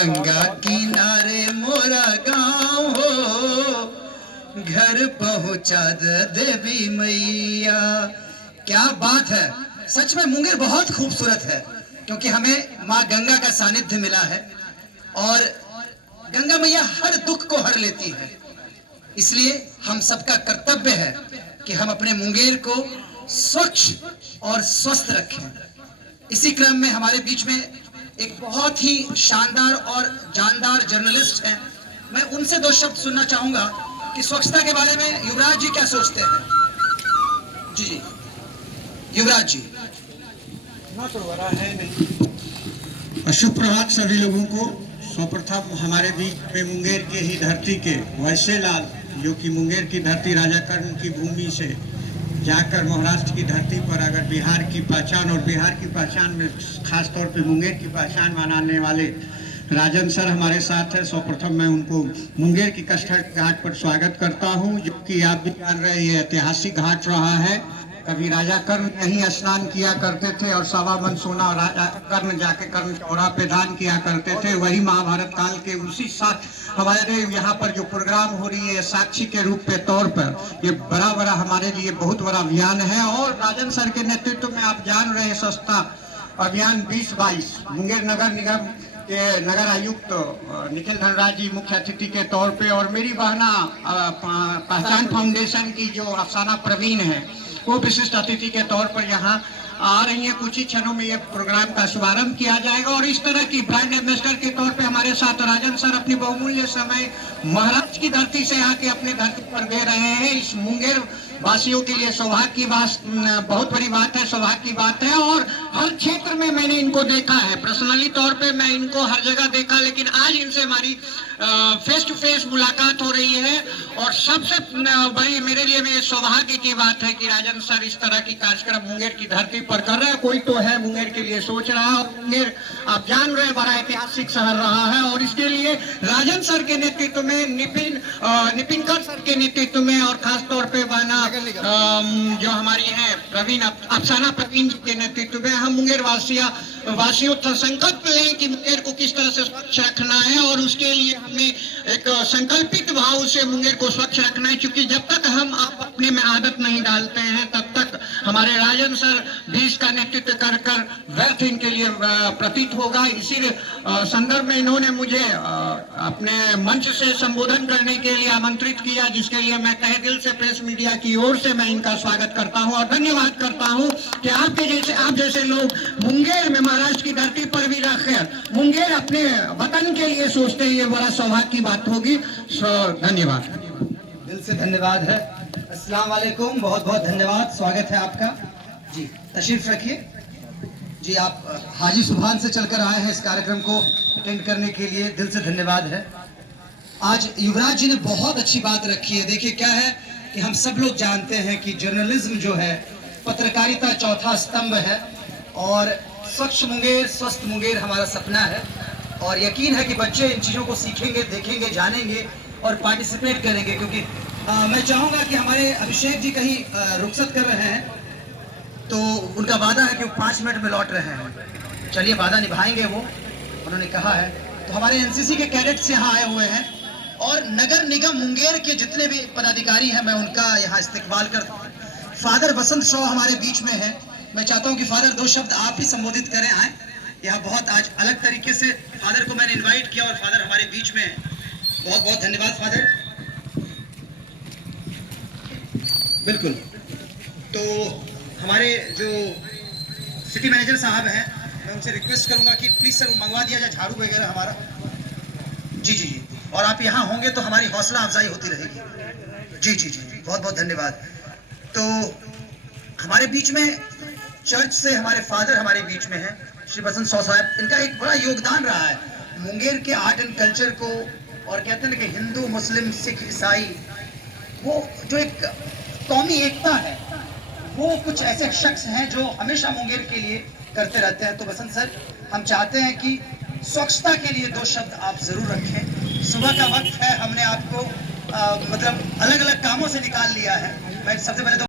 गंगा किनारे मोरा गांव हो, घर पहुंचा दे देवी मैया। क्या बात है, सच में मुंगेर बहुत खूबसूरत है, क्योंकि हमें माँ गंगा का सानिध्य मिला है और गंगा मैया हर दुख को हर लेती है। इसलिए हम सबका कर्तव्य है कि हम अपने मुंगेर को स्वच्छ और स्वस्थ रखें। इसी क्रम में हमारे बीच में एक बहुत ही शानदार और जानदार जर्नलिस्ट हैं। मैं उनसे दो शब्द सुनना चाहूंगा कि स्वच्छता के बारे में युवराज जी क्या सोचते हैं। जी जी युवराज जी। शुभ प्रभात सभी लोगों को। सर्वप्रथम हमारे बीच में मुंगेर के ही धरती के वैसे लाल, जो कि मुंगेर की धरती राजा कर्ण की भूमि से जाकर महाराष्ट्र की धरती पर अगर बिहार की पहचान, और बिहार की पहचान में खास तौर पे मुंगेर की पहचान बनाने वाले राजन सर हमारे साथ है। सर्वप्रथम मैं उनको मुंगेर की कष्ट घाट पर स्वागत करता हूं, जो कि आप भी जान रहे हैं ऐतिहासिक घाट रहा है। कभी राजा कर्ण यहीं स्नान किया करते थे और 1.25 मन सोना राजा कर्ण जाके कर्ण चौरा पे दान किया करते थे। वही महाभारत काल के उसी साथ हमारे यहाँ पर जो प्रोग्राम हो रही है साक्षी के रूप पे तौर पर, ये बड़ा हमारे लिए बहुत बड़ा अभियान है। और राजन सर के नेतृत्व में आप जान रहे हैं स्वच्छता अभियान 2022 मुंगेर नगर निगम के नगर आयुक्त निखिल धनराज जी मुख्य अतिथि के तौर पे, और मेरी बहना पहचान फाउंडेशन की जो अफसाना प्रवीण है वो विशिष्ट अतिथि के तौर पर यहाँ आ रही है। कुछ ही क्षणों में ये प्रोग्राम का शुभारंभ किया जाएगा। और इस तरह की ब्रांड एम्बेसडर के तौर पे हमारे साथ राजन सर अपनी बहुमूल्य समय महाराष्ट्र की धरती से आके अपने धरती पर दे रहे हैं। इस मुंगेर वासियों के लिए सौभाग्य की बात, बहुत बड़ी बात है, सौभाग्य की बात है। और हर क्षेत्र में मैंने इनको देखा है, पर्सनली तौर पे मैं इनको हर जगह देखा, लेकिन आज इनसे हमारी फेस टू फेस मुलाकात हो रही है। और सबसे बड़ी मेरे लिए भी सौभाग्य की बात है कि राजन सर इस तरह की कार्यक्रम मुंगेर की धरती पर कर रहे हैं। कोई तो है मुंगेर के लिए सोच रहा है, और मुंगेर आप जान रहे हैं बड़ा ऐतिहासिक शहर रहा है। और इसके लिए राजन सर के नेतृत्व में, निपिनकर सर के नेतृत्व में, और खास तौर पे बहना जो हमारी है प्रवीण अफसाना प्रवीण जी के नेतृत्व में हम मुंगेर वासियों संकल्प लें कि मुंगेर को किस तरह से स्वच्छ रखना है। और उसके लिए हमने एक संकल्पित भाव से मुंगेर को स्वच्छ रखना है, क्योंकि जब तक हम आप अपने में आदत नहीं डालते हैं तब तक हमारे राजन सर भी इसका नेतृत्व कर व्यर्थ इनके लिए प्रतीत होगा। इसी संदर्भ में इन्होंने मुझे अपने मंच से संबोधन करने के लिए आमंत्रित किया, जिसके लिए मैं तहे दिल से प्रेस मीडिया की ओर से मैं इनका स्वागत करता हूं और धन्यवाद करता हूं कि आप जैसे लोग मुंगेर में महाराष्ट्र की धरती पर भी रखकर मुंगेर अपने वतन के लिए सोचते हैं, ये बड़ा सौभाग्य की बात होगी। धन्यवाद, दिल से धन्यवाद है। अस्सलाम वालेकुम, बहुत बहुत धन्यवाद, स्वागत है आपका जी। तशरीफ रखिए जी। आप हाजी सुभान से चलकर आए हैं इस कार्यक्रम को अटेंड करने के लिए, दिल से धन्यवाद है। आज युवराज जी ने बहुत अच्छी बात रखी है। देखिए क्या है कि हम सब लोग जानते हैं कि जर्नलिज्म जो है, पत्रकारिता चौथा स्तंभ है, और स्वच्छ मुंगेर स्वस्थ मुंगेर हमारा सपना है। और यकीन है कि बच्चे इन चीज़ों को सीखेंगे, देखेंगे, जानेंगे और पार्टिसिपेट करेंगे। क्योंकि मैं चाहूँगा कि हमारे अभिषेक जी कहीं रुखसत कर रहे हैं, तो उनका वादा है कि वो 5 मिनट में लौट रहे हैं। चलिए वादा निभाएंगे, वो उन्होंने कहा है। तो हमारे एनसीसी के कैडेट्स यहाँ आए हुए हैं, और नगर निगम मुंगेर के जितने भी पदाधिकारी हैं मैं उनका यहाँ इस्तेकबाल करता हूँ। फादर वसंत शॉ हमारे बीच में है। मैं चाहता हूँ कि फादर 2 शब्द आप ही संबोधित करें। आए यहाँ बहुत आज अलग तरीके से फादर को मैंने इनवाइट किया और फादर हमारे बीच में है। बहुत बहुत धन्यवाद फादर। बिल्कुल। तो हमारे जो सिटी मैनेजर साहब हैं, मैं उनसे रिक्वेस्ट करूंगा कि प्लीज सर वो मंगवा दिया जाए झाड़ू वगैरह हमारा। जी जी जी। और आप यहाँ होंगे तो हमारी हौसला अफजाई होती रहेगी। जी जी जी, बहुत बहुत धन्यवाद। तो हमारे बीच में चर्च से हमारे फादर हमारे बीच में हैं, श्री वसंत शॉ साहब। इनका एक बड़ा योगदान रहा है मुंगेर के आर्ट एंड कल्चर को, और कहते हैं कि हिंदू मुस्लिम सिख ईसाई, वो जो एक कौमी एकता है, वो कुछ ऐसे शख्स हैं जो हमेशा मुंगेर के लिए करते रहते हैं। तो वसंत सर, हम चाहते हैं कि स्वच्छता के लिए 2 शब्द आप जरूर रखें। सुबह का वक्त है, हमने आपको मतलब अलग अलग कामों से निकाल लिया है। मैं सबसे पहले तो